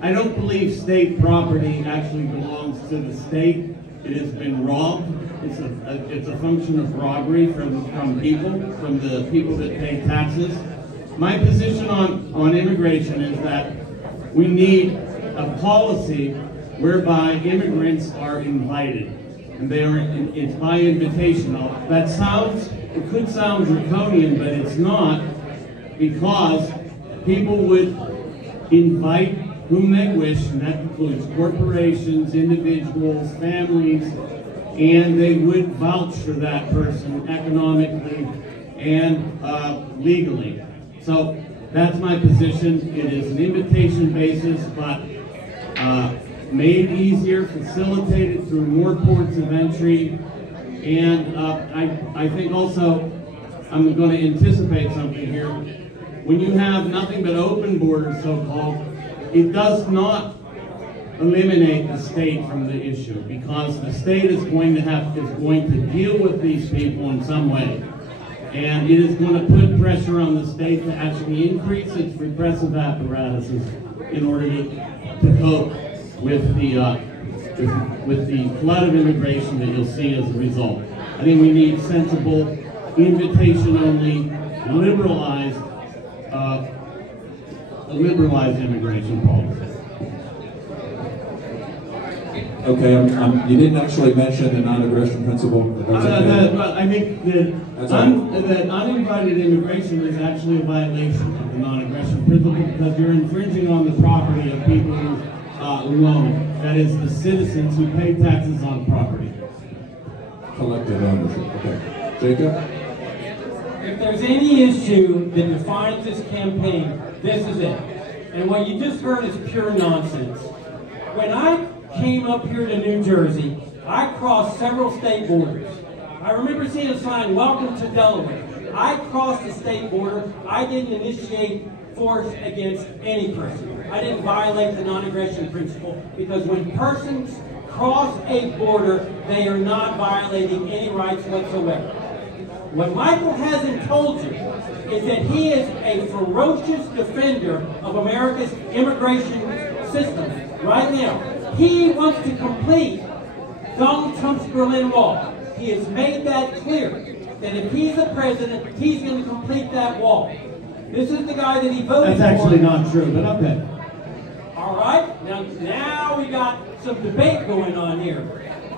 I don't believe state property actually belongs to the state. It has been robbed. It's a function of robbery from the people that pay taxes. My position on immigration is that we need a policy whereby immigrants are invited. And it's by invitation. It could sound draconian, but it's not, because people would invite whom they wish, and that includes corporations, individuals, families, and they would vouch for that person economically and legally. So that's my position. It is an invitation basis, but made easier, facilitated through more ports of entry, and I think also, I'm going to anticipate something here. When you have nothing but open borders, so-called, it does not eliminate the state from the issue, because the state is going to deal with these people in some way, and it is going to put pressure on the state to actually increase its repressive apparatuses in order to cope with the flood of immigration that you'll see as a result. I think we need sensible, invitation-only, liberalized immigration policy. Okay, you didn't actually mention the non-aggression principle. I think that uninvited immigration is actually a violation of the non-aggression principle, because you're infringing on the property of people who own. That is, the citizens who pay taxes on property. Collective ownership. Okay. Jacob? If there's any issue that defines this campaign, this is it. And what you just heard is pure nonsense. When I came up here to New Jersey, I crossed several state borders. I remember seeing a sign, "Welcome to Delaware." I crossed the state border. I didn't initiate force against any person. I didn't violate the non-aggression principle, because when persons cross a border, they are not violating any rights whatsoever. What Michael hasn't told you is that he is a ferocious defender of America's immigration system right now. He wants to complete Donald Trump's Berlin Wall. He has made that clear, that if he's the president, he's going to complete that wall. This is the guy that he voted for. That's actually not true, but okay. All right, now we got some debate going on here.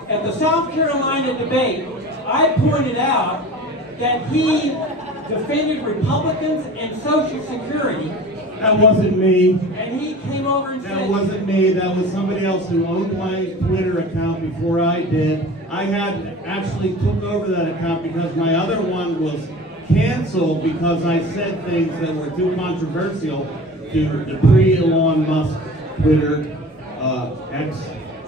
At the South Carolina debate, I pointed out that he defended Republicans and Social Security. That wasn't me. And he came over and said... That wasn't me. That was somebody else who owned my Twitter account before I did. I had actually took over that account because my other one was canceled because I said things that were too controversial to the pre-Elon Musk Twitter X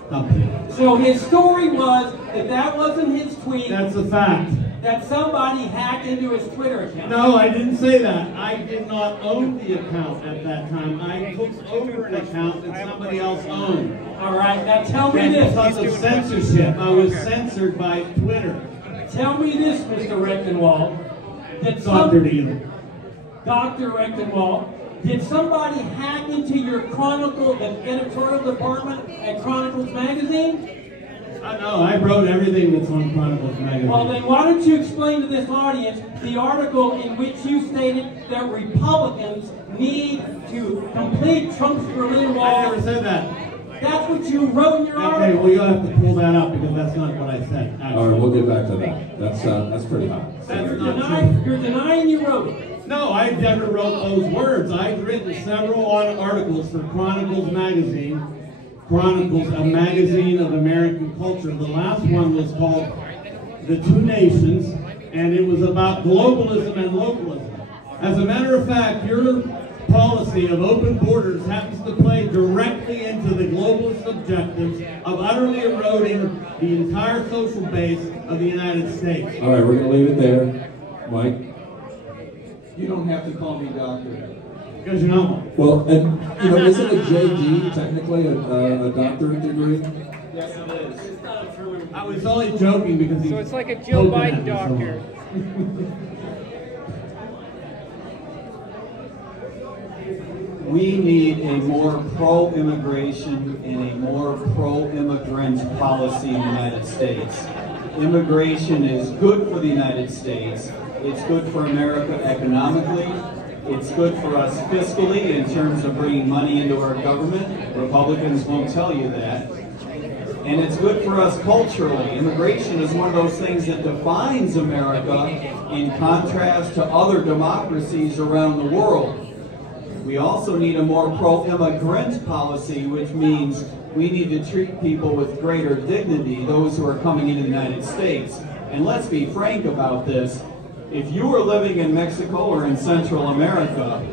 company. So his story was that wasn't his tweet. That's a fact. That somebody hacked into his Twitter account. No, I didn't say that. I did not own the account at that time. I took over an account that somebody else owned. All right, now tell me this. Because of censorship, I was censored by Twitter. Tell me this, Mr. Rectenwald. Dr. Neal. Dr. Rectenwald, Did somebody hack into your Chronicle, the editorial department at Chronicles Magazine? No, I wrote everything that's on Chronicles Magazine. Well, then why don't you explain to this audience the article in which you stated that Republicans need to complete Trump's Berlin Wall? I never said that. That's what you wrote in your article. Okay, well, you'll have to pull that up because that's not what I said. Actually. All right, we'll get back to that. That's pretty hot. That's not true. You're denying you wrote it. No, I never wrote those words. I've written several articles for Chronicles Magazine. Chronicles, a magazine of American culture. The last one was called The Two Nations, and it was about globalism and localism. As a matter of fact, your policy of open borders happens to play directly into the globalist objectives of utterly eroding the entire social base of the United States. All right, we're going to leave it there. Mike? You don't have to call me doctor. Because you're not one. Well, and you know, isn't a JD technically a doctorate degree? Yes, it is. I was only joking because he. So it's like a Joe Biden doctor. We need a more pro-immigration and a more pro-immigrant policy in the United States. Immigration is good for the United States. It's good for America economically. It's good for us fiscally in terms of bringing money into our government. Republicans won't tell you that. And it's good for us culturally. Immigration is one of those things that defines America in contrast to other democracies around the world. We also need a more pro-immigrant policy, which means we need to treat people with greater dignity, those who are coming into the United States. And let's be frank about this. If you were living in Mexico or in Central America,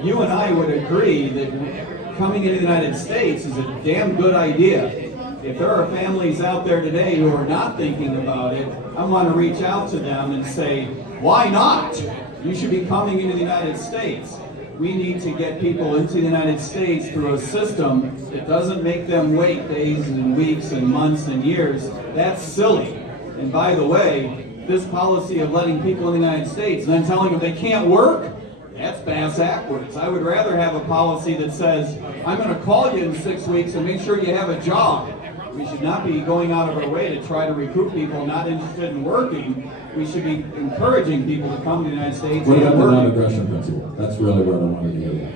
you and I would agree that coming into the United States is a damn good idea. If there are families out there today who are not thinking about it, I want to reach out to them and say, why not? You should be coming into the United States. We need to get people into the United States through a system that doesn't make them wait days and weeks and months and years. That's silly. And by the way, this policy of letting people in the United States and then telling them they can't work, that's bass backwards. I would rather have a policy that says, I'm going to call you in 6 weeks and make sure you have a job. We should not be going out of our way to try to recruit people not interested in working. We should be encouraging people to come to the United States. What about the non-aggression principle? That's really what I wanted to get at.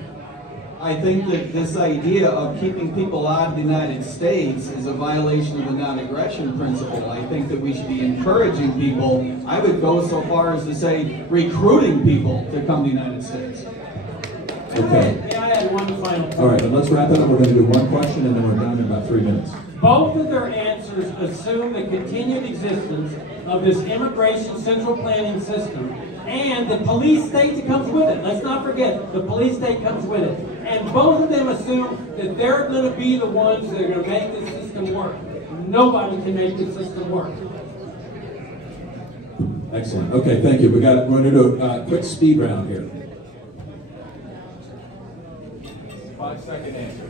I think that this idea of keeping people out of the United States is a violation of the non-aggression principle. I think that we should be encouraging people. I would go so far as to say recruiting people to come to the United States. Okay. May I add one final point? All right, then let's wrap it up. We're going to do one question and then we're done in about 3 minutes. Both of their answers assume the continued existence of this immigration central planning system and the police state that comes with it. Let's not forget, the police state comes with it. And both of them assume that they're going to be the ones that are going to make this system work. Nobody can make this system work. Excellent. Okay, thank you. We're going to do a quick speed round here. 5-second answers.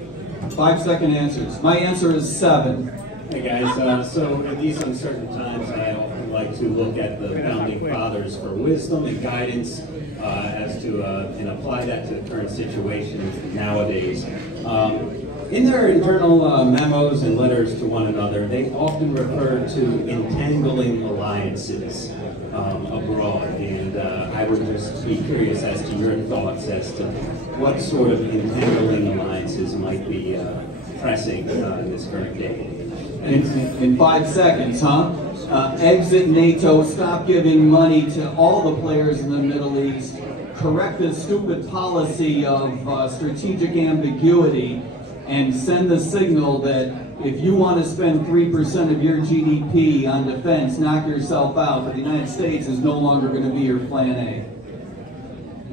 5-second answers. My answer is 7. Hey guys, so at these uncertain times, I often like to look at the founding fathers for wisdom and guidance as to and apply that to the current situation nowadays. In their internal memos and letters to one another, they often refer to entangling alliances abroad, and I would just be curious as to your thoughts as to what sort of entangling alliances might be pressing in this current day. In 5 seconds, huh? Exit NATO, stop giving money to all the players in the Middle East, correct this stupid policy of strategic ambiguity, and send the signal that if you want to spend 3% of your GDP on defense, knock yourself out, but the United States is no longer going to be your plan A.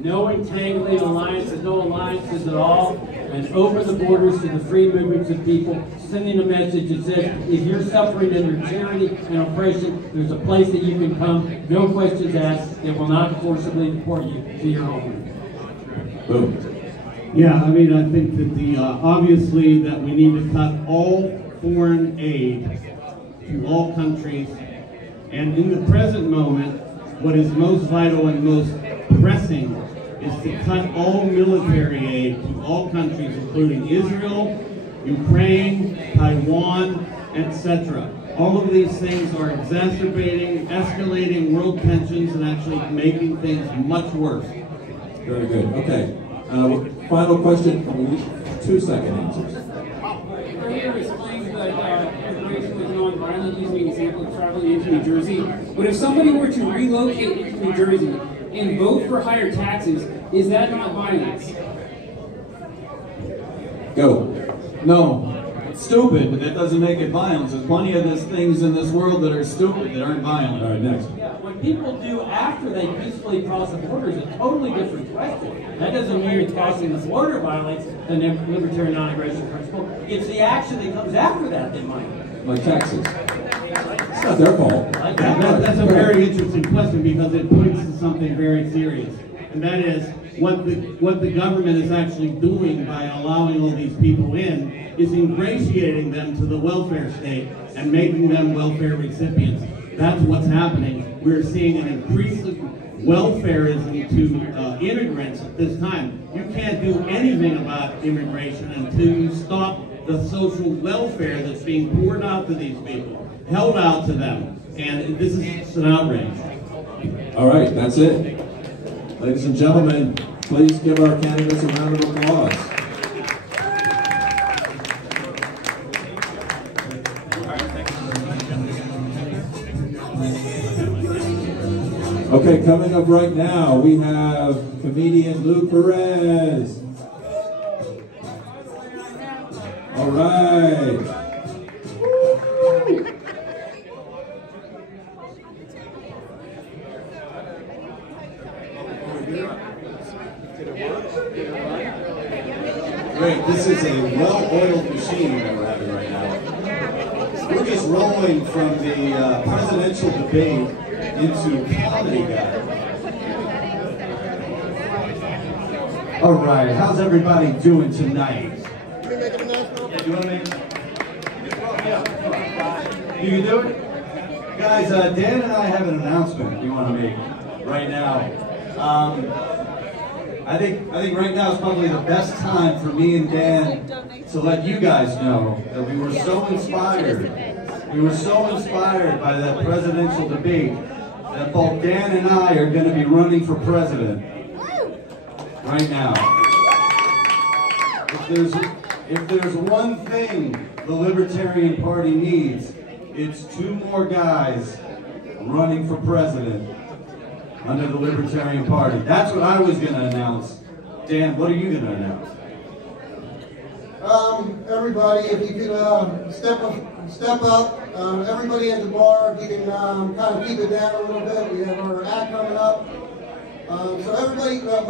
No entangling alliances, no alliances at all, and open the borders to the free movements of people, sending a message that says, if you're suffering under tyranny and oppression, there's a place that you can come, no questions asked, it will not forcibly deport you to your homeland. Boom. Yeah, I mean, I think that obviously that we need to cut all foreign aid to all countries, and in the present moment, what is most vital and most pressing is to cut all military aid to all countries, including Israel, Ukraine, Taiwan, etc. All of these things are exacerbating, escalating world tensions, and actually making things much worse. Very good. Okay. Final question. 2-second answers. Earlier explained that immigration was non-violent, using an example of traveling into New Jersey. But if somebody were to relocate into New Jersey and vote for higher taxes, is that not violence? Go. No. It's stupid, but that doesn't make it violence. There's plenty of these things in this world that are stupid, that aren't violent. All right, next. Yeah, what people do after they peacefully cross the border is a totally different question. That doesn't mean crossing the border violates the libertarian non-aggression principle. It's the action that comes after that might. Like taxes. It's not their fault. That's a very interesting question because it points to something very serious. And that is what the government is actually doing by allowing all these people in is ingratiating them to the welfare state and making them welfare recipients. That's what's happening. We're seeing an increasing welfareism to immigrants at this time. You can't do anything about immigration until you stop the social welfare that's being poured out to these people, held out to them. And this is just an outrage. All right, that's it. Ladies and gentlemen, please give our candidates a round of applause. Okay, coming up right now, we have comedian Lou Perez. All right. Great, this is a well-oiled machine that we're having right now. We're just rolling from the presidential debate into comedy guy. All right, how's everybody doing tonight? Can we make an announcement? Yeah, do you want to make it? You can do it? Guys, Dan and I have an announcement we want to make right now. I think right now is probably the best time for me and Dan to let you guys know that we were so inspired. We were so inspired by that presidential debate that both Dan and I are going to be running for president right now. If there's one thing the Libertarian Party needs, it's 2 more guys running for president under the Libertarian Party. That's what I was going to announce. Dan, what are you going to announce? Everybody, if you could step up. Everybody at the bar, if you can kind of keep it down a little bit. We have our act coming up. So everybody move.